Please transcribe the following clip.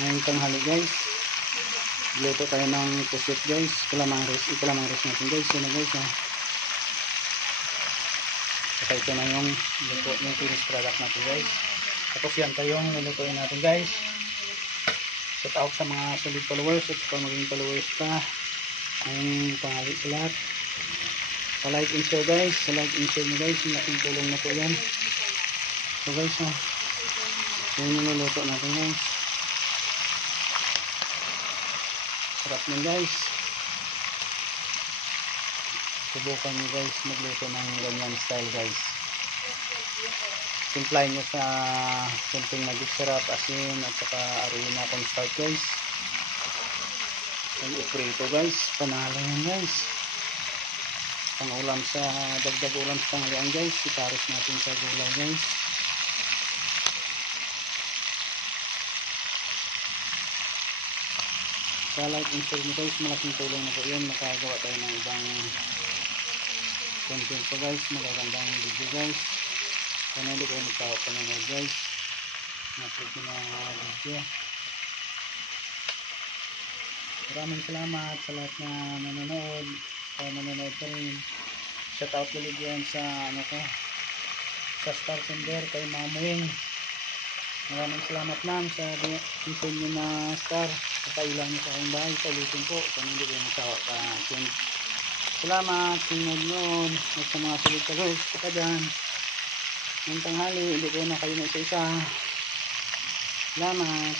Ngayong tanghali guys, luto tayo ng pusit guys. Ikalamang rice natin guys. Yun na guys ha. Saka ito na yung luto, yung finished product natin guys. Tapos yan tayo yung lulutuin natin guys. Shout out sa mga solid followers at sa maging followers pa. Ngayong tanghali sa lahat. Pa-like and share guys. Sa-like and share nyo guys. Malaking tulong na po yan. So guys ha. Yan yung luluto natin guys. Sarap nyo guys. Subukan nyo guys magluto ng ganyan style guys. Simplahin nyo sa simpleng magic syrup, asin at saka arena cornstarch guys. Yung iprito guys, panalo yan guys. Pang ulam sa dagdag ulam sa tanghalian guys. Ipares natin sa gulay guys. Sa like and share nyo guys, malaking tulong na po yun. Makagawa tayo ng ibang content po guys, magagandang video guys. Sana hindi kayo nagpapanood guys, na-upload ko na video. Maraming salamat sa lahat na nanonood, sa nanonood pa rin. Shout out ulit yan sa ano ko, sa Star Sender kay Mamuing. Maraming salamat ma'am sa mission nyo na star. Kapailan nyo sa aking bahay. Paulitin po. Kung hindi ko nagsawa ka. Salamat. Sinod yun. At sa mga sulit ka guys. Saka dyan. Ng tanghali. Hindi ko na kayo na isa-isa. Salamat.